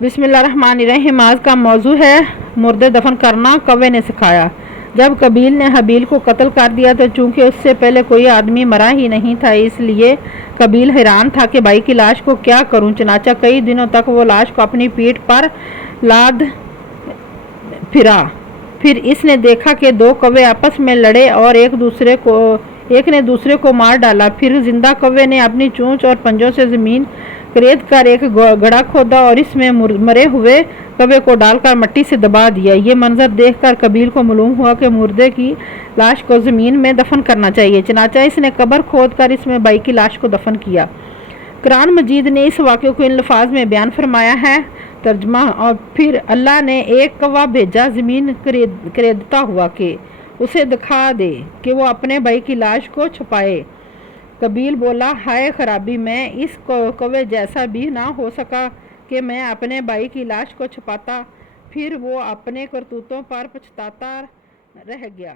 بسم اللہ الرحمن الرحیم۔ آج کا موضوع ہے مردے دفن کرنا کوے نے سکھایا۔ جب قابیل نے حابیل کو قتل کر دیا تو چونکہ اس سے پہلے کوئی آدمی مرا ہی نہیں تھا، اس لیے قابیل حیران تھا کہ بھائی کی لاش کو کیا کروں۔ چنانچہ کئی دنوں تک وہ لاش کو اپنی پیٹھ پر لاد پھرا۔ پھر اس نے دیکھا کہ دو کوے آپس میں لڑے اور ایک نے دوسرے کو مار ڈالا۔ پھر زندہ کوے نے اپنی چونچ اور پنجوں سے زمین کریت کر ایک گڑھا کھودا اور اس میں مرے ہوئے کوے کو ڈال کر مٹی سے دبا دیا۔ یہ منظر دیکھ کر قابیل کو معلوم ہوا کہ مردے کی لاش کو زمین میں دفن کرنا چاہیے۔ چنانچہ اس نے قبر کھود کر اس میں بھائی کی لاش کو دفن کیا۔ قرآن مجید نے اس واقعے کو ان الفاظ میں بیان فرمایا ہے۔ ترجمہ: اور پھر اللہ نے ایک کوا بھیجا زمین کریدتا ہوا کہ اسے دکھا دے کہ وہ اپنے بھائی کی لاش کو چھپائے۔ قابیل بولا، ہائے خرابی، میں اس کوے جیسا بھی نہ ہو سکا کہ میں اپنے بھائی کی لاش کو چھپاتا۔ پھر وہ اپنے کرتوتوں پر پچھتاتا رہ گیا۔